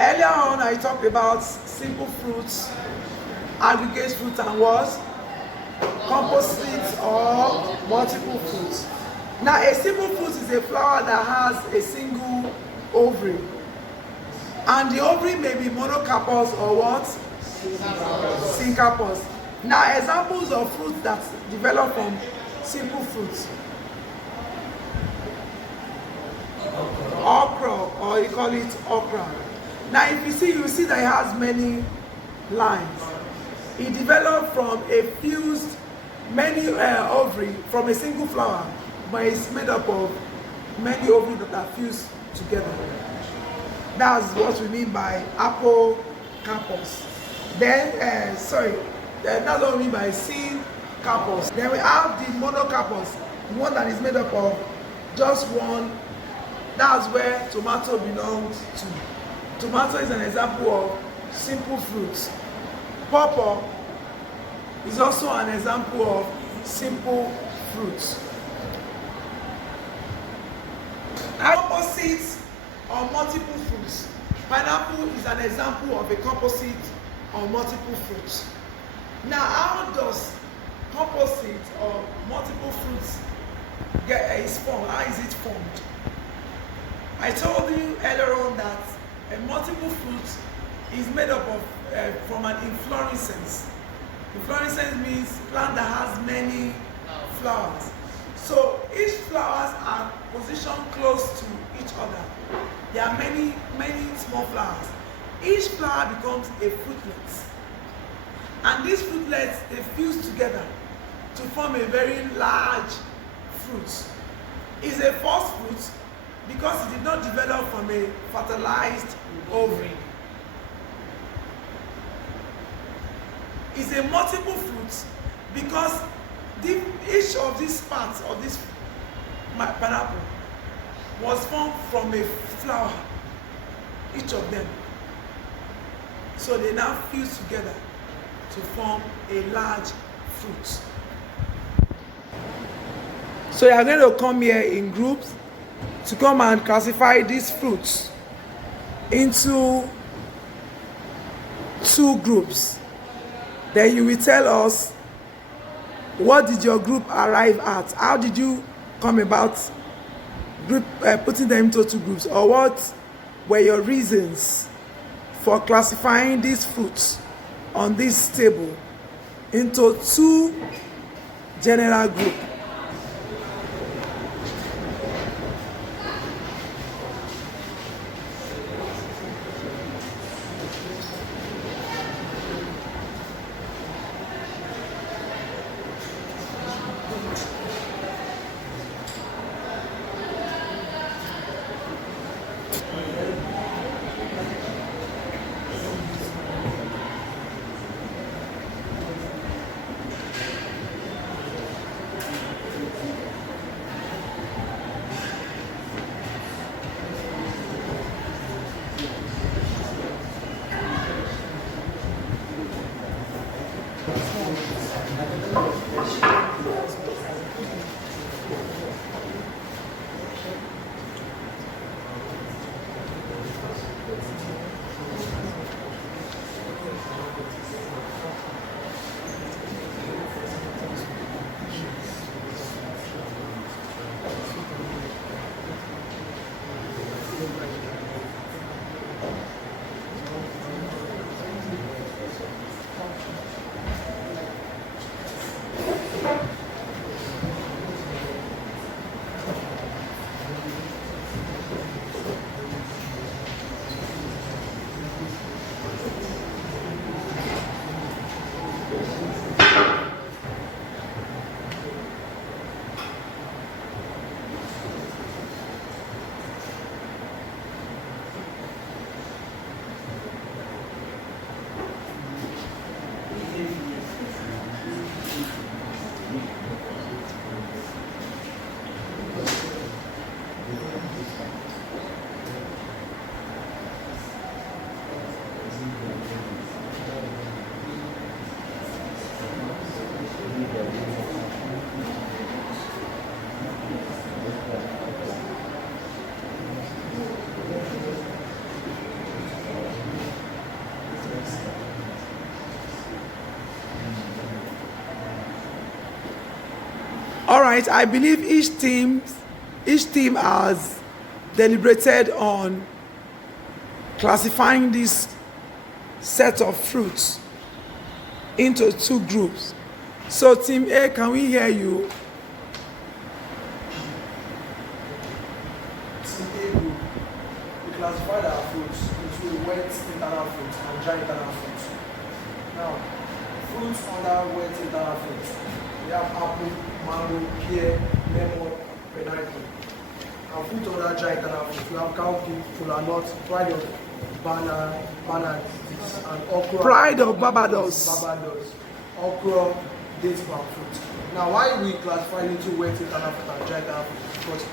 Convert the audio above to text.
Earlier on, I talked about simple fruits, aggregate fruits, and what? Composite or multiple fruits. Now, a simple fruit is a flower that has a single ovary. And the ovary may be monocarpous or what? Syncarpous. Now, examples of fruits that develop from simple fruits. Okra, or you call it okra. Now, if you see, you see that it has many lines. It developed from a fused, many ovary from a single flower, but it's made up of many ovaries that are fused together. That's what we mean by apocarpus. Then, that's what we mean by syncarpus. Then we have the monocarpus, the one that is made up of just one. That's where tomato belongs to. Tomato is an example of simple fruits. Pawpaw is also an example of simple fruits. Composite or multiple fruits. Pineapple is an example of a composite or multiple fruits. Now, how does composite or multiple fruits is formed? How is it formed? I told you earlier on that a multiple fruit is made up of from an inflorescence. Inflorescence means plant that has many flowers. So each flowers are positioned close to each other. There are many small flowers. Each flower becomes a fruitlet. And these fruitlets, they fuse together to form a very large fruit. It's a first fruit because it did not develop from a fertilized ovary. It's a multiple fruit because each of these parts of this pineapple was formed from a flower, each of them. So they now fuse together to form a large fruit. So you are going to come here in groups to come and classify these fruits into two groups. Then you will tell us, what did your group arrive at? How did you come about putting them into two groups? Or what were your reasons for classifying these fruits on this table into two general groups? right, I believe each team has deliberated on classifying this set of fruits into two groups. So team A, can we hear you? Team A group, we classified our fruits into wet internal fruits and dry internal fruits. Now, fruits under wet internal fruits, we have apple, mango, pear, lemon, pineapple. And fruit under dry internal fruits, we have cowpea, kola nut, pride of banana, and okra. Pride of Barbados. Okra, date palm fruit. Now, why we classify into wet internal fruit and dry internal fruit? Because